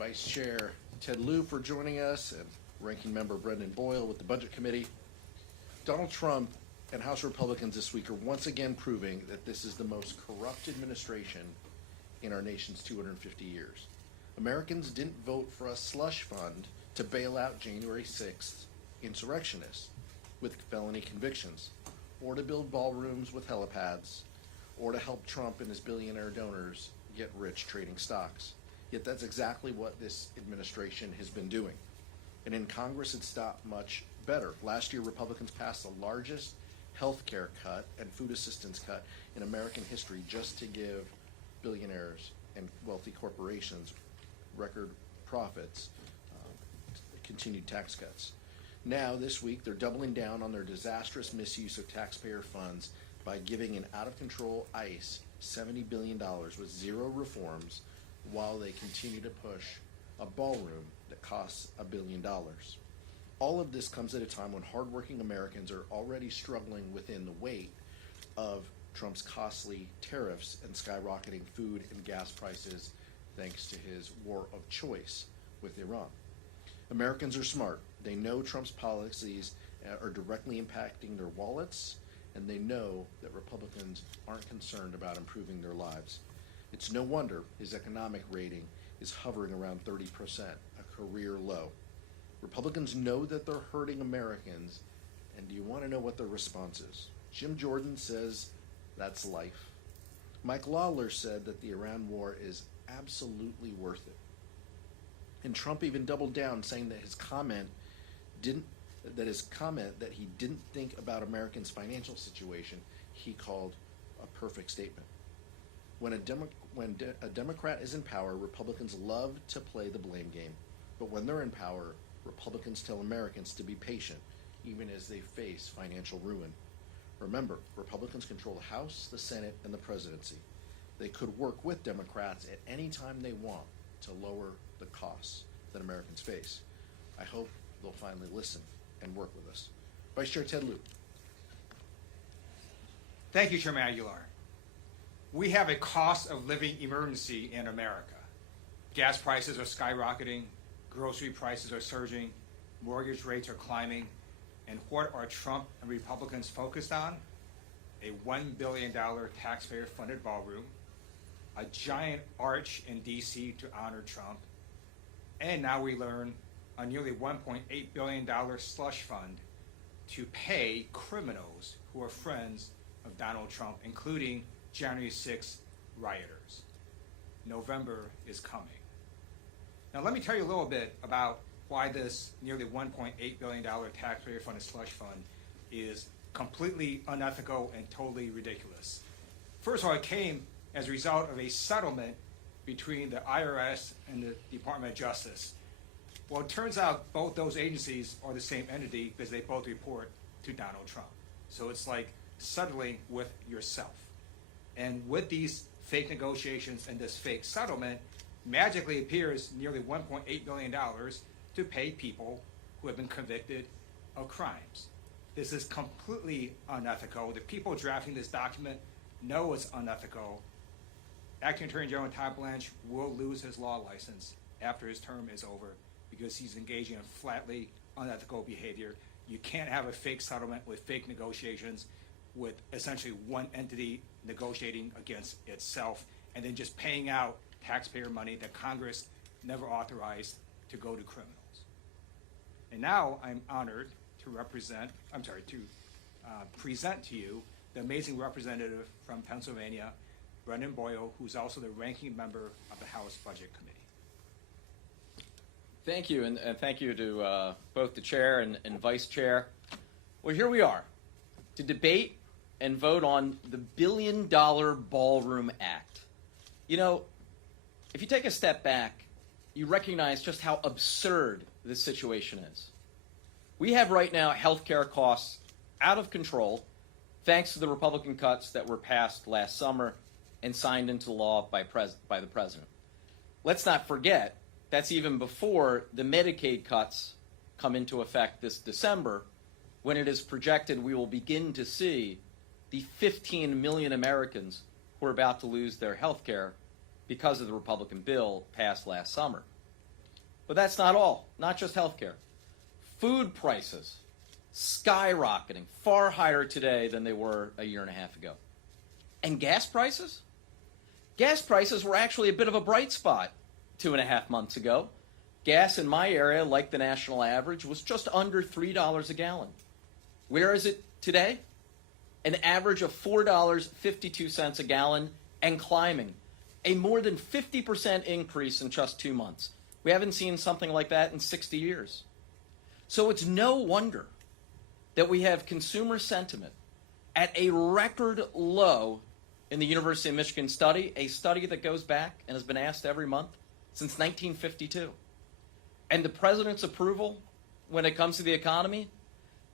Vice Chair Ted Lieu for joining us, and Ranking Member Brendan Boyle with the Budget Committee. Donald Trump and House Republicans this week are once again proving that this is the most corrupt administration in our nation's 250 years. Americans didn't vote for a slush fund to bail out January 6th insurrectionists with felony convictions, or to build ballrooms with helipads, or to help Trump and his billionaire donors get rich trading stocks. Yet that's exactly what this administration has been doing. And in Congress, it's not much better. Last year, Republicans passed the largest health care cut and food assistance cut in American history just to give billionaires and wealthy corporations record profits, continued tax cuts. Now, this week, they're doubling down on their disastrous misuse of taxpayer funds by giving an out-of-control ICE $70 billion with zero reforms while they continue to push a ballroom that costs $1 billion. All of this comes at a time when hardworking Americans are already struggling within the weight of Trump's costly tariffs and skyrocketing food and gas prices thanks to his war of choice with Iran. Americans are smart. They know Trump's policies are directly impacting their wallets, and they know that Republicans aren't concerned about improving their lives. It's no wonder his economic rating is hovering around 30%, a career low. Republicans know that they're hurting Americans, and do you want to know what their response is? Jim Jordan says that's life. Mike Lawler said that the Iran war is absolutely worth it. And Trump even doubled down, saying that his comment that he didn't think about Americans' financial situation, he called a perfect statement. When a Democrat is in power, Republicans love to play the blame game. But when they're in power, Republicans tell Americans to be patient, even as they face financial ruin. Remember, Republicans control the House, the Senate, and the presidency. They could work with Democrats at any time they want to lower the costs that Americans face. I hope they'll finally listen and work with us. Vice Chair Ted Lieu. Thank you, Chairman Aguilar. We have a cost of living emergency in America. Gas prices are skyrocketing, grocery prices are surging, mortgage rates are climbing, and what are Trump and Republicans focused on? A $1 billion taxpayer-funded ballroom, a giant arch in D.C. to honor Trump, and now we learn a nearly $1.8 billion slush fund to pay criminals who are friends of Donald Trump, including January 6 rioters. November is coming. Now let me tell you a little bit about why this nearly $1.8 billion taxpayer-funded slush fund is completely unethical and totally ridiculous. First of all, it came as a result of a settlement between the IRS and the Department of Justice. Well, it turns out both those agencies are the same entity because they both report to Donald Trump. So it's like settling with yourself. And with these fake negotiations and this fake settlement, magically appears nearly $1.8 billion to pay people who have been convicted of crimes. This is completely unethical. The people drafting this document know it's unethical. Acting Attorney General Todd Blanche will lose his law license after his term is over because he's engaging in flatly unethical behavior. You can't have a fake settlement with fake negotiations with essentially one entity negotiating against itself and then just paying out taxpayer money that Congress never authorized to go to criminals. And now I'm honored to present to you the amazing representative from Pennsylvania, Brendan Boyle, who's also the ranking member of the House Budget Committee. Thank you, and thank you to both the chair and vice chair. Well, here we are to debate and vote on the $1 billion Ballroom Act. You know, if you take a step back, you recognize just how absurd this situation is. We have right now healthcare costs out of control thanks to the Republican cuts that were passed last summer and signed into law by the president. Let's not forget, that's even before the Medicaid cuts come into effect this December, when it is projected we will begin to see the 15 million Americans who are about to lose their health care because of the Republican bill passed last summer. But that's not all, not just healthcare. Food prices skyrocketing, far higher today than they were a year and a half ago. And gas prices? Gas prices were actually a bit of a bright spot 2.5 months ago. Gas in my area, like the national average, was just under $3 a gallon. Where is it today? An average of $4.52 a gallon and climbing. A more than 50% increase in just 2 months. We haven't seen something like that in 60 years. So it's no wonder that we have consumer sentiment at a record low in the University of Michigan study, a study that goes back and has been asked every month since 1952. And the president's approval when it comes to the economy,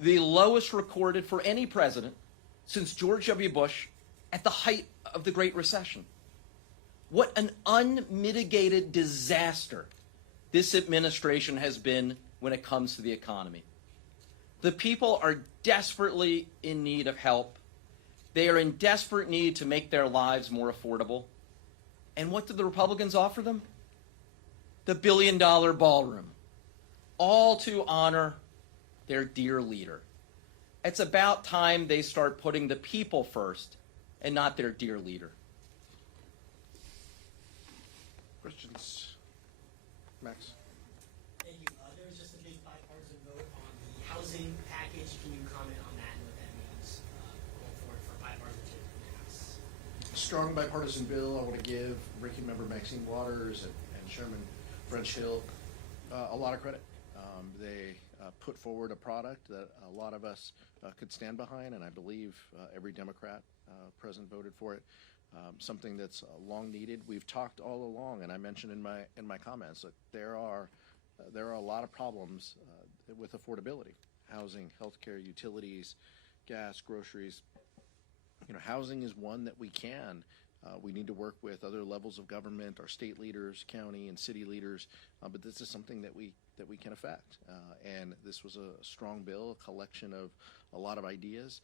the lowest recorded for any president since George W. Bush at the height of the Great Recession. What an unmitigated disaster this administration has been when it comes to the economy. The people are desperately in need of help. They are in desperate need to make their lives more affordable. And what did the Republicans offer them? The billion-dollar ballroom, all to honor their dear leader. It's about time they start putting the people first and not their dear leader. Questions? Max? Thank you. There was just a big bipartisan vote on the housing package. Can you comment on that and what that means going forward for bipartisanship in the House? Strong bipartisan bill. I want to give Ranking Member Maxine Waters and Chairman French Hill a lot of credit. They put forward a product that a lot of us could stand behind, and I believe every Democrat present voted for it. Something that's long needed. We've talked all along, and I mentioned in my comments that there are a lot of problems with affordability: housing, healthcare, utilities, gas, groceries. Housing is one that we can. We need to work with other levels of government, our state leaders, county and city leaders, but this is something that we can affect. And this was a strong bill, a collection of a lot of ideas,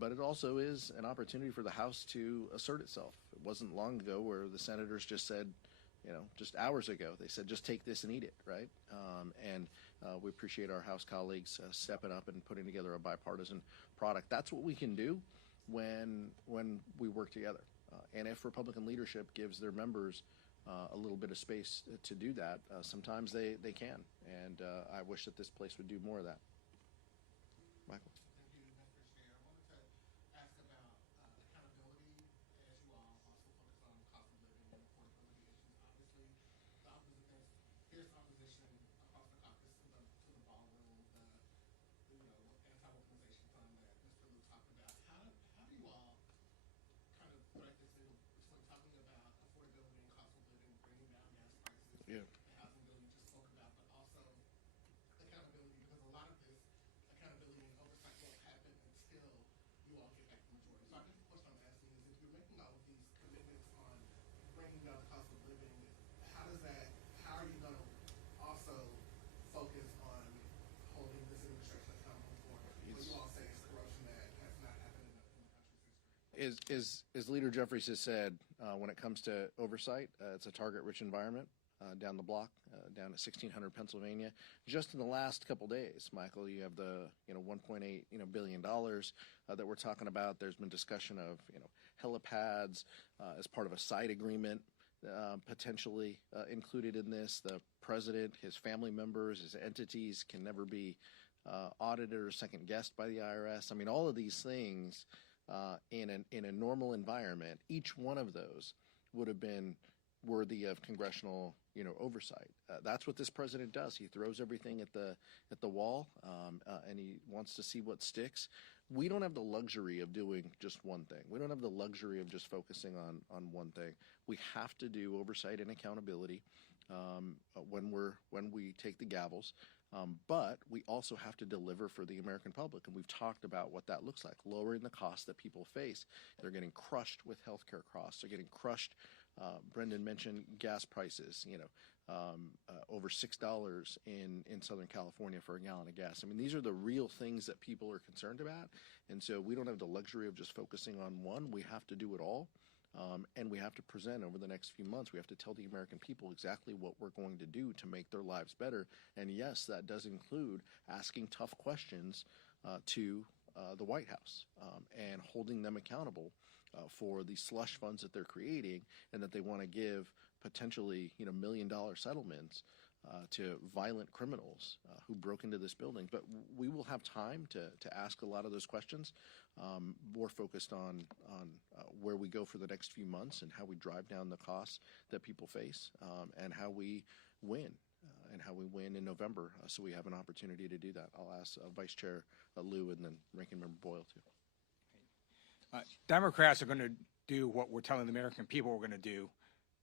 but it also is an opportunity for the House to assert itself. It wasn't long ago where the senators just said, just hours ago, they said, just take this and eat it, right? And we appreciate our House colleagues stepping up and putting together a bipartisan product. That's what we can do when we work together. And if Republican leadership gives their members a little bit of space to do that, sometimes they can. And I wish that this place would do more of that. Michael? Thank you, Mr. Chair. I wanted to ask about accountability as you all also focus on cost of living and affordability issues. Obviously, there's fierce opposition across the caucus to the ballroom, the anti-weaponization fund that Mr. Lieu talked about. How do you all kind of thread this in between talking about affordability and cost of living, bringing down gas prices, Yeah. the housing bill you just spoke about, but also accountability, because a lot of this accountability and oversight won't happen until you all get back the majority. So I guess the question I'm asking is, if you're making all of these commitments on bringing down the cost of living, how are you going to also focus on holding this administration accountable for what you all say is corruption that has not happened in the country's history? As Leader Jeffries has said, when it comes to oversight, it's a target-rich environment down the block, down at 1600 Pennsylvania. Just in the last couple days, Michael, you have the $1.8 billion that we're talking about. There's been discussion of helipads as part of a side agreement potentially included in this. The president, his family members, his entities can never be audited or second guessed by the IRS. I mean, all of these things in a normal environment, each one of those would have been worthy of congressional oversight. That's what this president does. He throws everything at the wall, and he wants to see what sticks. We don't have the luxury of doing just one thing. We don't have the luxury of just focusing on one thing. We have to do oversight and accountability when we take the gavels. But we also have to deliver for the American public, and we've talked about what that looks like, lowering the costs that people face. They're getting crushed with healthcare costs. They're getting crushed. Brendan mentioned gas prices, over $6 in Southern California for a gallon of gas. I mean, these are the real things that people are concerned about, and so we don't have the luxury of just focusing on one. We have to do it all. And we have to present over the next few months. We have to tell the American people exactly what we're going to do to make their lives better. And yes, that does include asking tough questions to the White House and holding them accountable for the slush funds that they're creating and that they want to give potentially $1 million settlements to violent criminals who broke into this building. But we will have time to ask a lot of those questions. More focused on where we go for the next few months and how we drive down the costs that people face and how we win. And how we win in November, so we have an opportunity to do that. I'll ask Vice Chair Lieu and then Ranking Member Boyle too. Democrats are going to do what we're telling the American people we're going to do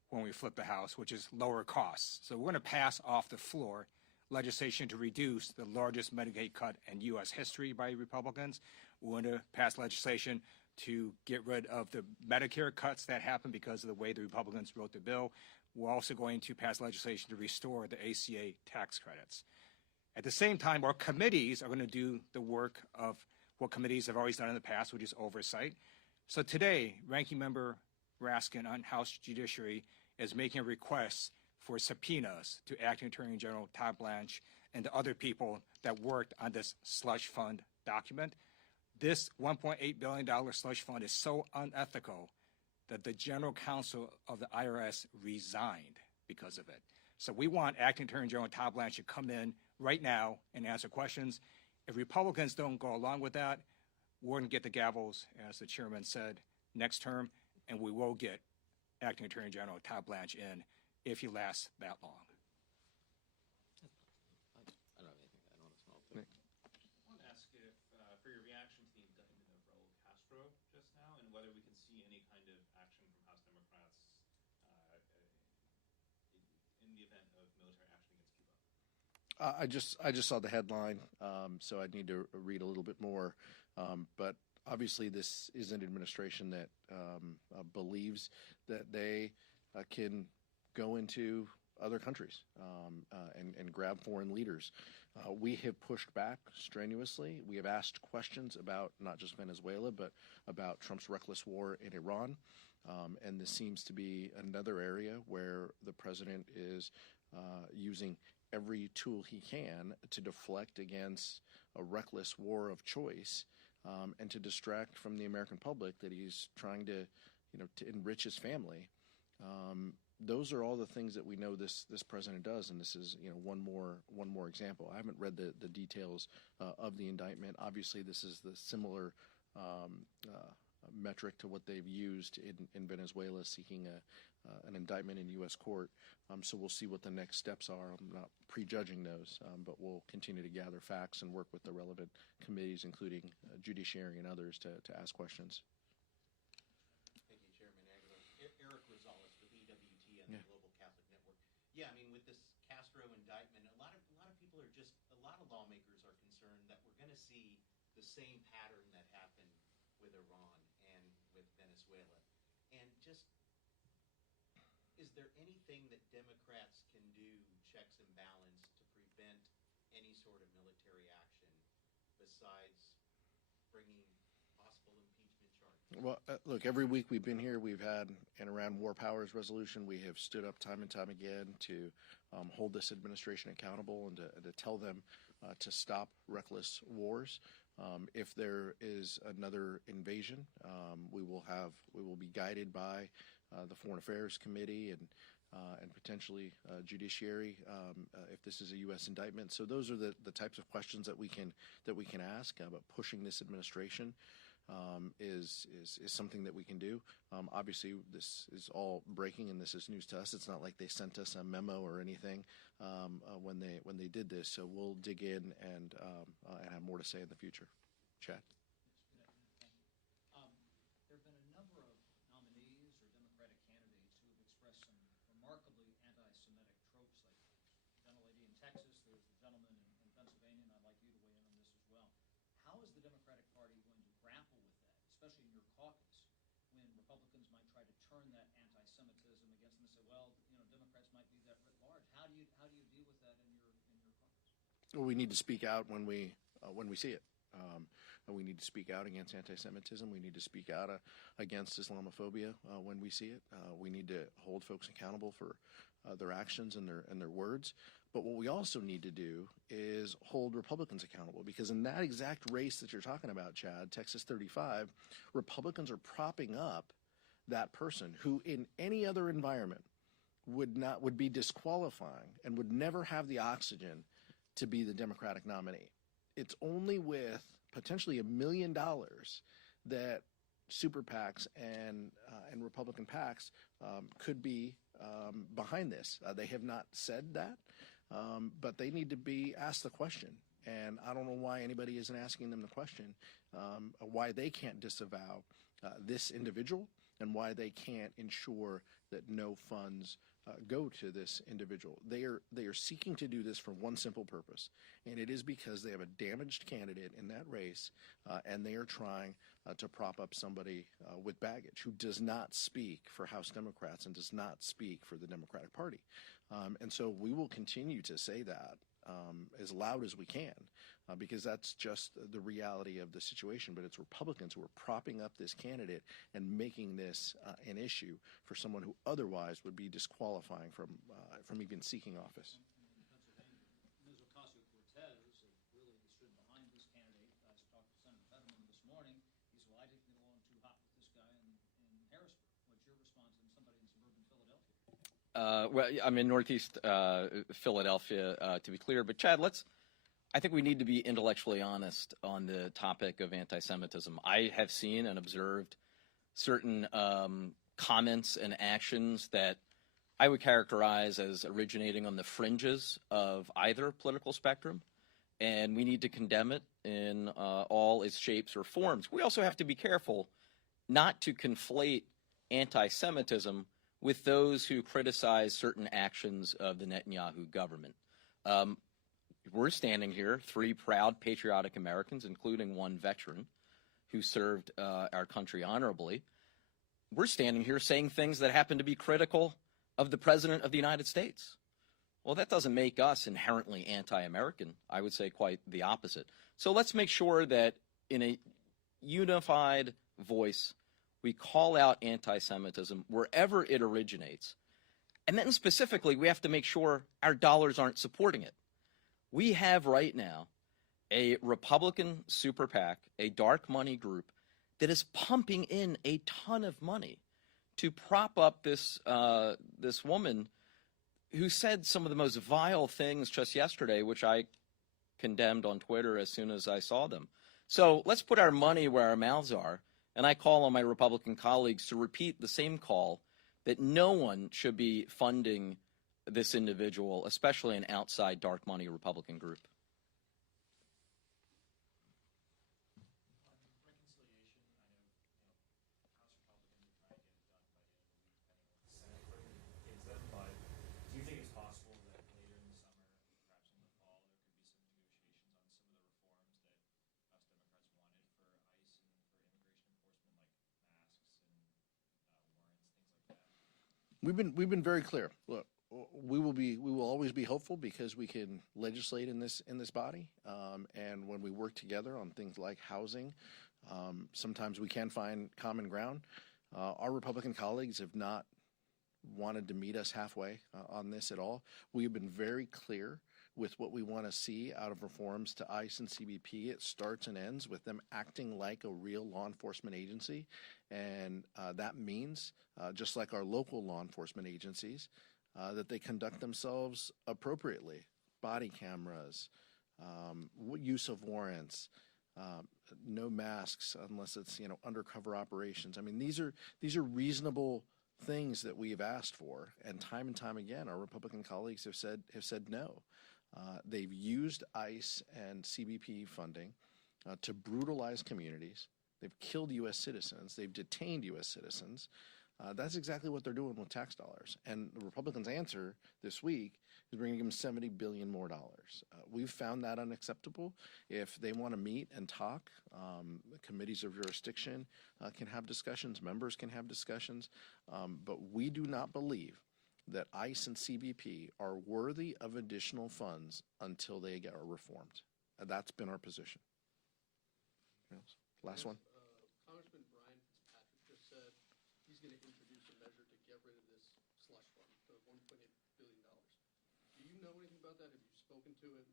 when we flip the House, which is lower costs. So we're going to pass off the floor legislation to reduce the largest Medicaid cut in U.S. history by Republicans. We're going to pass legislation to get rid of the Medicare cuts that happened because of the way the Republicans wrote the bill. We're also going to pass legislation to restore the ACA tax credits. At the same time, our committees are going to do the work of what committees have always done in the past, which is oversight. So today, Ranking Member Raskin on House Judiciary is making a request for subpoenas to Acting Attorney General Todd Blanche and to other people that worked on this slush fund document. This $1.8 billion slush fund is so unethical that the general counsel of the IRS resigned because of it. So we want Acting Attorney General Todd Blanche to come in right now and answer questions. If Republicans don't go along with that, we're going to get the gavels, as the chairman said, next term, and we will get Acting Attorney General Todd Blanche in if he lasts that long. I don't have anything. I don't want to smell. Nick. I want to ask if, for your reaction to the indictment of Raul Castro just now, and whether we can see any kind of action from House Democrats in the event of military action against Cuba. I just saw the headline, so I need to read a little bit more. But obviously, this is an administration that believes that they can go into other countries and grab foreign leaders. We have pushed back strenuously. We have asked questions about not just Venezuela, but about Trump's reckless war in Iran. And this seems to be another area where the president is using every tool he can to deflect against a reckless war of choice and to distract from the American public that he's trying to enrich his family. Those are all the things that we know this president does, and this is one more example. I haven't read the details of the indictment. Obviously, this is the similar metric to what they've used in Venezuela, seeking an indictment in U.S. court. So we'll see what the next steps are. I'm not prejudging those, but we'll continue to gather facts and work with the relevant committees, including Judiciary and others, to ask questions. Thank you, Chairman Aguilar. Eric Rosales with EWT and the Global Catholic Network. Yeah, I mean, with this Castro indictment, a lot of people are a lot of lawmakers are concerned that we're going to see the same pattern that happened with Iran and with Venezuela. And just, is there anything that Democrats can do, checks and balance, to prevent any sort of military action besides bringing possible impeachment charges? Well, look, every week we've been here, we've had an Iran War Powers resolution. We have stood up time and time again to hold this administration accountable and to tell them to stop reckless wars. If there is another invasion, we will be guided by the Foreign Affairs Committee and potentially Judiciary if this is a U.S. indictment. So those are the types of questions that we can ask. But pushing this administration is something that we can do. Obviously, this is all breaking, and this is news to us. It's not like they sent us a memo or anything when they did this. So we'll dig in and have more to say in the future. Chad. There have been a number of nominees or Democratic candidates who have expressed some remarkably anti-Semitic tropes, like the gentlelady in Texas, there's the gentleman in Pennsylvania, and I'd like you to weigh in on this as well. How is the Democratic Party going to grapple with that, especially in your caucus, when Republicans might try to turn that anti-Semitism against them and say, well, Democrats might be that writ large? How do you deal with that in your caucus? Well, we need to speak out when we see it. We need to speak out against anti-Semitism. We need to speak out against Islamophobia when we see it. We need to hold folks accountable for their actions and their words. But what we also need to do is hold Republicans accountable, because in that exact race that you're talking about, Chad, Texas 35, Republicans are propping up that person who in any other environment would be disqualifying and would never have the oxygen to be the Democratic nominee. It's only with potentially $1 million that super PACs and Republican PACs could be behind this. They have not said that, but they need to be asked the question. And I don't know why anybody isn't asking them the question, why they can't disavow this individual and why they can't ensure that no funds go to this individual. They are seeking to do this for one simple purpose, and it is because they have a damaged candidate in that race, and they are trying to prop up somebody with baggage who does not speak for House Democrats and does not speak for the Democratic Party. And so we will continue to say that as loud as we can, because that's just the reality of the situation. But it's Republicans who are propping up this candidate and making this an issue for someone who otherwise would be disqualifying from even seeking office. In Pennsylvania, Ms. Ocasio-Cortez really stood behind this candidate. I talked to Senator Fetterman this morning. He said, well, I didn't get along too hot with this guy in Harrisburg. What's your response to somebody in suburban Philadelphia? Well, I'm in Northeast Philadelphia, to be clear. But Chad, I think we need to be intellectually honest on the topic of anti-Semitism. I have seen and observed certain comments and actions that I would characterize as originating on the fringes of either political spectrum, and we need to condemn it in all its shapes or forms. We also have to be careful not to conflate anti-Semitism with those who criticize certain actions of the Netanyahu government. We're standing here, 3 proud, patriotic Americans, including 1 veteran who served our country honorably. We're standing here saying things that happen to be critical of the President of the United States. Well, that doesn't make us inherently anti-American. I would say quite the opposite. So let's make sure that in a unified voice, we call out anti-Semitism wherever it originates. And then specifically, we have to make sure our dollars aren't supporting it. We have right now a Republican super PAC, a dark money group, that is pumping in a ton of money to prop up this woman who said some of the most vile things just yesterday, which I condemned on Twitter as soon as I saw them. So let's put our money where our mouths are. And I call on my Republican colleagues to repeat the same call that no one should be funding this individual, especially an outside dark money Republican group. Reconciliation, I know, House Republicans are trying to get it done by the end of the week, depending on what the Senate gives them, but do you think it's possible that later in the summer, perhaps in the fall, there could be some negotiations on some of the reforms that House Democrats wanted for ICE and for immigration enforcement, like masks and warrants, things like that? We've been very clear. Look, we will always be hopeful because we can legislate in this body, and when we work together on things like housing, sometimes we can find common ground. Our Republican colleagues have not wanted to meet us halfway on this at all. We have been very clear with what we want to see out of reforms to ICE and CBP. It starts and ends with them acting like a real law enforcement agency, and that means, just like our local law enforcement agencies, that they conduct themselves appropriately. Body cameras, use of warrants, no masks unless it's undercover operations. I mean, these are reasonable things that we have asked for, and time again, our Republican colleagues have said no. They've used ICE and CBP funding to brutalize communities. They've killed U.S. citizens. They've detained U.S. citizens. That's exactly what they're doing with tax dollars. And the Republicans' answer this week is we're going to give them $70 billion more. We've found that unacceptable. If they want to meet and talk, committees of jurisdiction can have discussions, members can have discussions, but we do not believe that ICE and CBP are worthy of additional funds until they are reformed. That's been our position. Yeah. Last one. Congressman Brian Fitzpatrick just said he's going to introduce a measure to get rid of this slush fund, the $1.8 billion. Do you know anything about that? Have you spoken to him?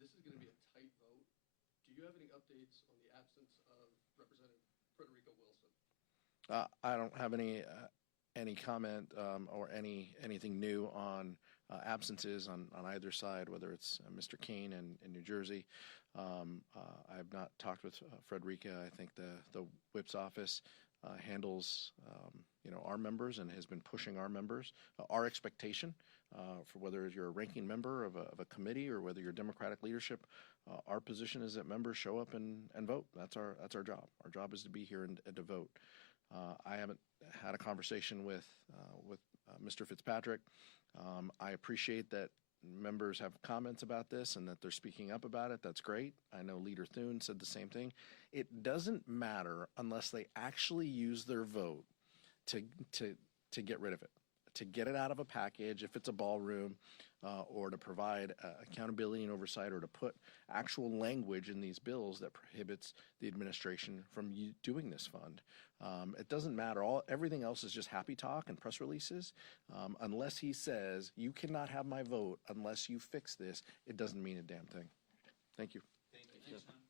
This is going to be a tight vote. Do you have any updates on the absence of Representative Frederica Wilson? I don't have any comment or anything new on absences on either side, whether it's Mr. Kane in New Jersey. I have not talked with Frederica. I think the whip's office handles our members and has been pushing our members. Our expectation for whether you're a ranking member of a committee or whether you're Democratic leadership, our position is that members show up and vote. That's our job. Our job is to be here and to vote. I haven't had a conversation with Mr. Fitzpatrick. I appreciate that members have comments about this and that they're speaking up about it. That's great. I know Leader Thune said the same thing. It doesn't matter unless they actually use their vote to get rid of it, to get it out of a package if it's a ballroom, or to provide accountability and oversight, or to put actual language in these bills that prohibits the administration from doing this fund. It doesn't matter. Everything else is just happy talk and press releases. Unless he says, you cannot have my vote unless you fix this, it doesn't mean a damn thing. Thank you. Thank you.